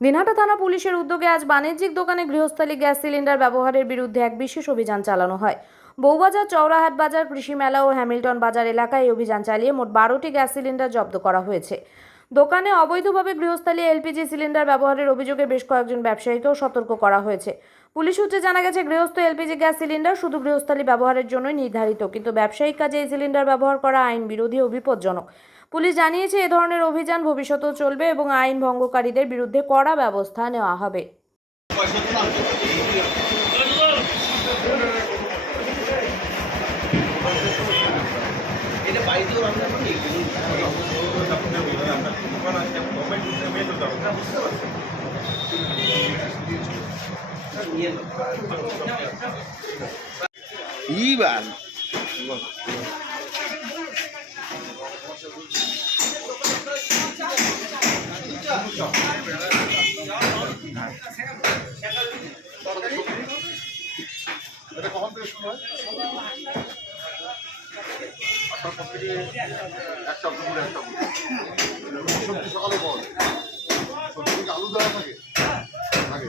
দিনহাটা থানা পুলিশের উদ্যোগে আজ বাণিজ্যিক দোকানে গৃহস্থালী গ্যাস সিলিন্ডার ব্যবহারের বিরুদ্ধে এক বিশেষ অভিযান চালানো হয়। বৌবাজার চৌরাহাট বাজার, কৃষি মেলা ও হ্যামিল্টন বাজার এলাকায় এই অভিযান চালিয়ে মোট বারোটি গ্যাস সিলিন্ডার জব্দ করা হয়েছে। দোকানে অবৈধভাবে গৃহস্থালী এলপিজি সিলিন্ডার ব্যবহারের অভিযোগে বেশ কয়েকজন ব্যবসায়ীকেও সতর্ক করা হয়েছে। পুলিশ সূত্রে জানা গেছে, গৃহস্থ এলপিজি গ্যাস সিলিন্ডার শুধু গৃহস্থালী ব্যবহারের জন্যই নির্ধারিত, কিন্তু ব্যবসায়িক কাজে এই সিলিন্ডার ব্যবহার করা আইন বিরোধী ও বিপজ্জনক। পুলিশ জানিয়েছে, এ ধরনের অভিযান ভবিষ্যতেও চলবে এবং আইন ভঙ্গকারীদের বিরুদ্ধে কড়া ব্যবস্থা নেওয়া হবে। 이 এটা কখন থেকে শুরু হয়? আটটার পর একটা দুপুরে পাওয়া যায় আলু দেওয়া থাকে। থাকে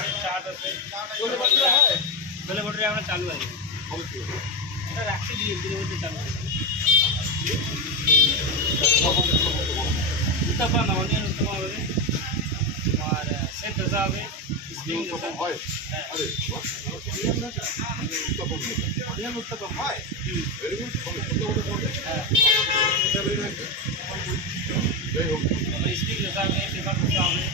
এটা রাখছি দিয়ে দিনের মধ্যে চালু আছে উত্তাপা না অনিয়ন উত্তাপা হবে আর সেট দশা হবে স্প্রিং দশা উৎসব হয় আরে উৎসব হয় ভেরি গুড যাই হোক স্প্রিং দশা হবে পেপার দশা হবে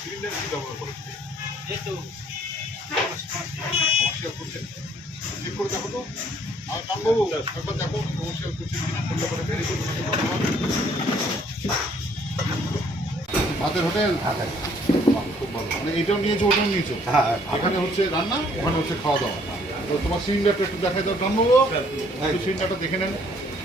সিলিন্ডার কি ব্যবহার করে করছেন দেখো তো আর একবার দেখো কমার্শিয়াল করছেন কিনা ফোনটা করে ভেরি ভাতের। হোটেল খুব ভালো। মানে এটাও নিয়েছো ওটাও নিয়েছো? এখানে হচ্ছে রান্না ওখানে হচ্ছে খাওয়া দাওয়া। তো তোমার সিলিন্ডারটা একটু দেখাই দাও কামবাবু একটু সিলিন্ডারটা দেখে নেন।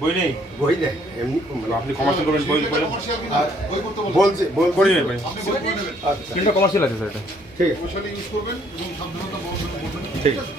বই নেই? বই দেয় এমনি মানে আপনি কমার্শিয়াল করবেন বই বই বই করতে বলছে আপনি বই করে নেবেন। আচ্ছা। তিনটা কমার্শিয়াল আছে স্যার এটা। ঠিক আছে। কৌশলী ইউজ করবেন এবং সাবধানতা বলবেন বলবেন। ঠিক। আছে